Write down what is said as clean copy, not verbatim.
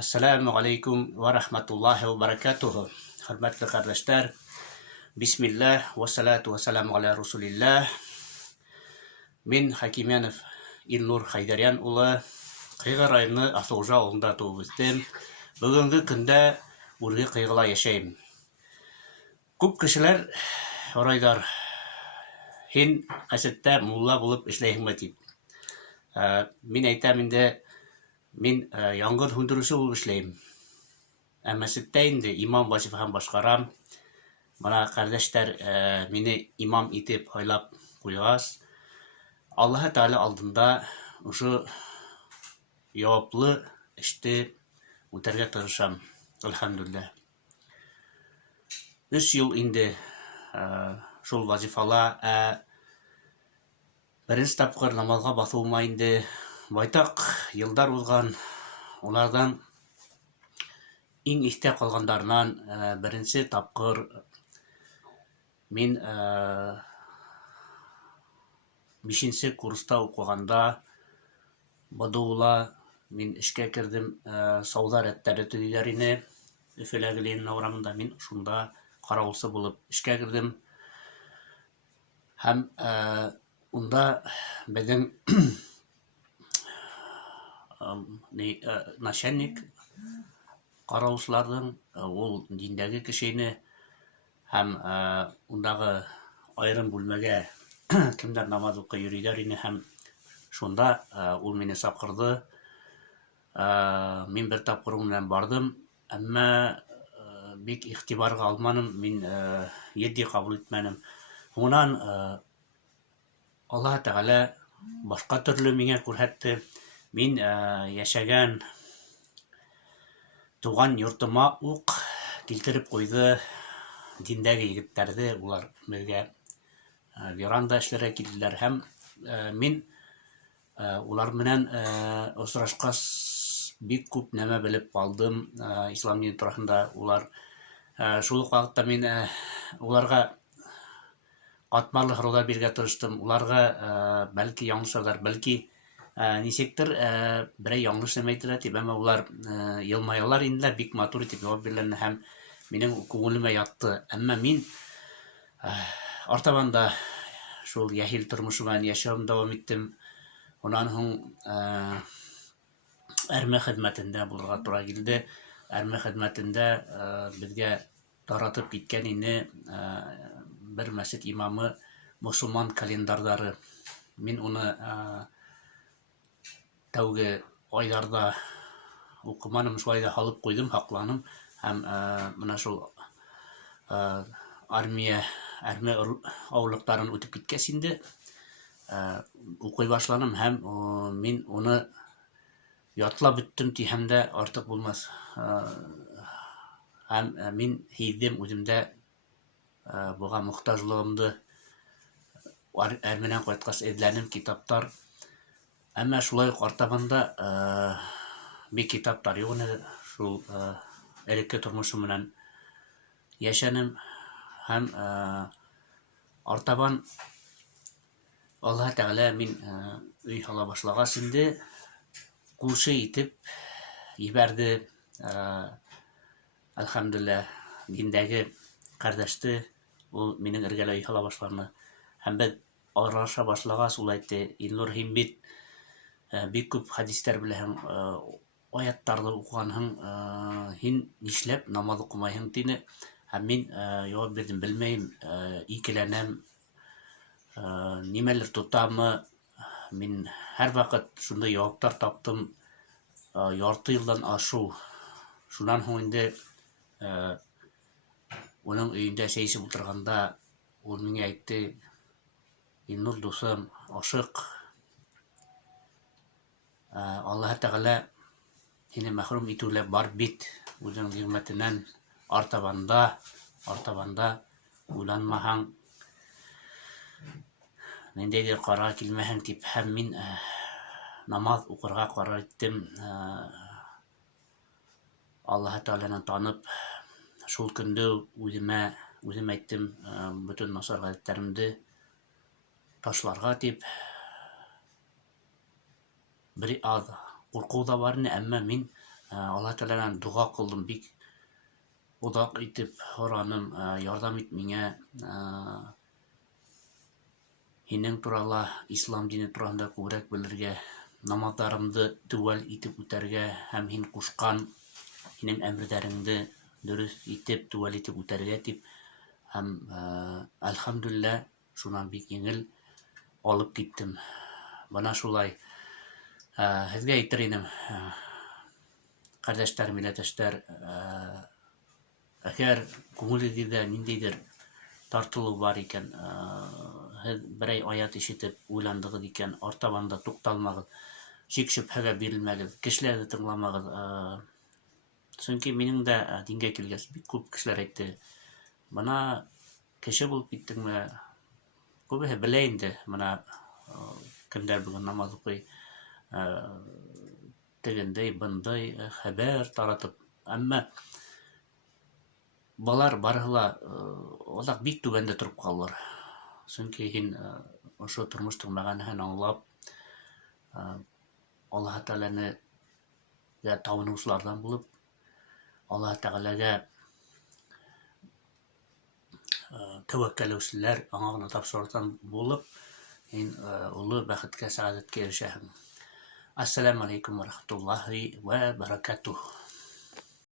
Assalamu alaikum wa rahmatullahi wa barakatuhu. Hürmetli kardeşler, Bismillah ve salatu ve selamu ala Resulillah. Min Hakimyanov İlnur Haydaryan ula Кыйгы районы Асылжа ауылында туып үстем. Бүгінгі күндә үрге кыйгыла яшәйм. Күп кешеләр орайдар, һин әсеттә мулла булып эшләйһеңме дип. Мин әйтәм инде, мин яңгыр һүндерүче булып эшләйм. Ә мәсеттә инде имам вазифаһын башкарам. Мына кардәшләр мине имам итеп һайлап куйгас, Аллаһ Тәгалә алдында ушу яуаплы эште үтәргә тырышам. Әлхәмдүлилләһ. 3 ел инде шул вазифала, беренче тапкыр намазга басуыма инде байтак елдар узган. Улардан иң истә калгандарынан беренче тапкыр мин 5нче курста укыганда Бадула мин эшкә кердем, сауда рәттәре төзиләр ине. Өфөләге Ленин урамында мин шунда каравылчы булып эшкә кердем. Һәм унда безнең начальник каравылчыларның ул диндәге кеше ине. Һәм ундагы айрым бүлмәгә кемдер намаз укый йөриләр ине. Һәм шунда ул мине сакырды. Мин бер тапкыр белән бардым, әмма бик игътибарга алманым, мин едди кабул итмәдем. Унан Аллаһ Тәгалә башка төрле миңа күрһәтте. Мин яшәгән туган йортыма ук килтереп куйды диндәге егетләрне. Улар безгә веранда эшләргә килделәр. Һәм мин улар менән очрашкас бик күп нәмә белеп калдым. Ислам дине турында улар шул ук вакытта мин уларга катмарлы һораулар бирергә тырыштым. Уларга бәлки яңлышлар, бәлки ничектер берәй яңлыш нәмә әйтәләр дип, әмма улар елмаялар инде, бик матур итеп җавап бирәләр. Һәм минең күңелемә ятты. Әмма мин артабан да шул яһил тормышы белән яшәүемне дәвам иттем. Унан һуң әрмә хезмәтендә булырга туры килде. Әрмә хезмәтендә безгә таратып киткән ине бер мәсҗид имамы мусулман календарьлары. Мин уны тәүге айларда укыманым, шулай да халып куйдым, һакланым. Һәм менә шул әрмә авырлыктарын үтеп киткәс инде укый башланым. Һәм мин уны ятлап беттем тиһәм дә артык булмас. Һәм мин һиздем үземдә буга мохтаҗлыгымды. Әрмәнән кайткас эзләнем китаптар. Әмма шулай ук артабанда бик китаптар юк ине. Шул элекке тормышым менән яшәнем. Һәм артабан Аллаһ Тәгалә мин өй һала башлагас инде кулшы итеп ебәрде. Әлхәмдүлилләһ, диндәге кардәште ул минең эргәлә өй һала башланы. Һәм без араша башлагас, ул әйтте: "Илнур, һин бит бик күп хәдистәр беләһең, аяттарны укыганһың, һин нишләп намаз укымайһың?" диде. Һәм мин җавап бирдем: "Белмәйм, икеләнәм, нимәлер тотамы?" Мин һәр вакыт шундай җаваплар таптым. Ярты елдан ашу. Шуннан һуң инде уның өйөндә чәй эчеп утырганда ул миңа әйтте: "Илнур дусым, ашык. Аллаһ Тәгалә һине мәхрүм итүләр бар бит үзенең ниғмәтеннән. Артабанда уйланмаһаң, ниндәйдер карар килмәһәң" дип. Һәм мин намаз укырга карар иттем. Аллаһ Тәгаләне танып, шул көндә үзем әйттем бөтен насар гадәтләремне ташларга дип. Бер аз курку да бар ине, әмма мин Алла Тәгаләдән дуга кылдым, бик оҙаҡ итеп һораным, ярҙам ит миңә, һинең турала, ислам дине тураһында күберәк белергә, намаҙҙарымды теүәл итеп үтәргә һәм һин ҡушҡан һинең әмерҙәреңде дөрөҫ итеп, теүәл итеп үтәргә тип, һәм әлхәмдүлиллә, шунан бик еңел алып киттем. Бына шулай. Һеҙгә әйтер инем, ҡәрҙәштәр, милләттәштәр, әгәр күңелегеҙҙә ниндәйҙер тартылыу бар икән, һеҙ берәй аят ишетеп уйландығыҙ икән, артабан да туҡталмағыҙ, шик-шөбһәгә бирелмәгеҙ, кешеләрҙе тыңламағыҙ. Сөнки минең дә дингә килгәс бик күп кешеләр әйтте, бына кеше булып киттеңме, күбеһе белә инде, бына кемдәр бөгөн намаҙ уҡый, тегендәй, бындай хәбәр таратып. Әммә балар барыһы ла оҙаҡ бик түбәндә тороп ҡалалар. Сөнки һин ошо тормоштоң мәғәнәһен аңлап, Аллаһ Тәғәләне табыныусыларҙан булып, Аллаһ Тәғәләгә тәүәккәлләүселәр, аңа ғына тапшырыусан булып, һин оло бәхеткә, сәғәҙәткә ирешәһең. Ассаламу алейкум ва рахматуллаһи ва баракатуһ.